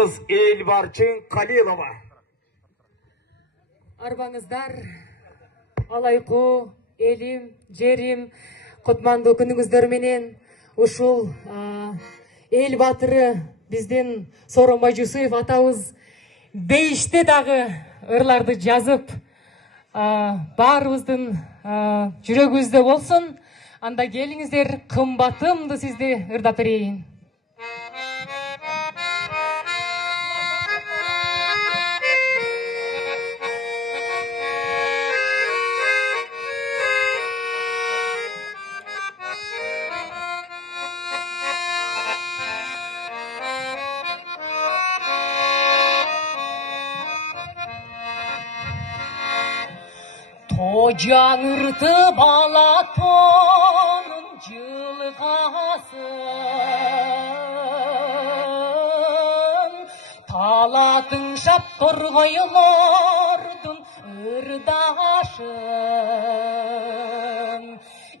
Кыз Эльбарчын Калилова. Арбаңыздар, алайку, элим, жерим, кутмандуу күнүңүздөр менен ушул эл батыры биздин Сооронбай Жусуев атабыз бейиште дагы ырларды жазып, баарыбыздын жүрөгүбүздө болсун. Анда келиңиздер, кымбатымды сизди ырдап берейин. Жаңыртып алатонун жылгасын, талатын шап торгойлордун ырдашын.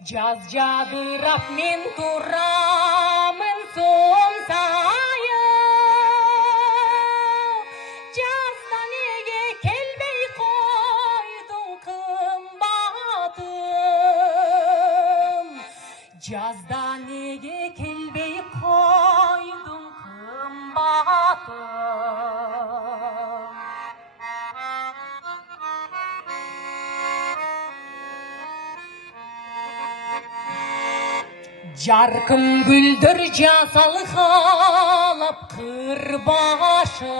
Жаз жадырап мен турамын сон сайын, жазда неге келбей койдуң кымбатым, жазда неге келбей койдуң кымбатым. Жаркын гүлдөр жасалгалап кыр башын,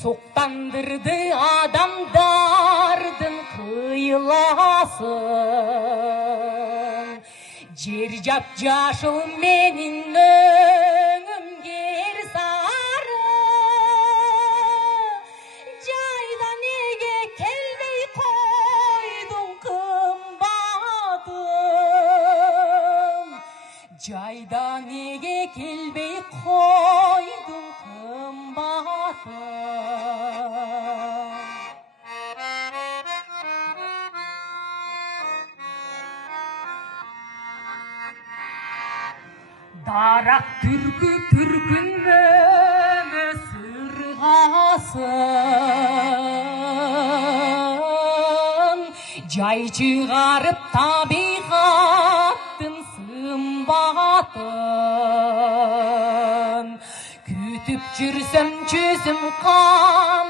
суктандырды адамдардын кыйласын. Жер жап-жашыл менин өңүм кер сары, жайда неге келбей койдуң кымбатым, жайда неге келбей койдуң кымбатым. Дарак түркү түркүнө сыргасын, жай чыгарып табигаттын сымбатын. Күтүп жүрсөм чөзүм кам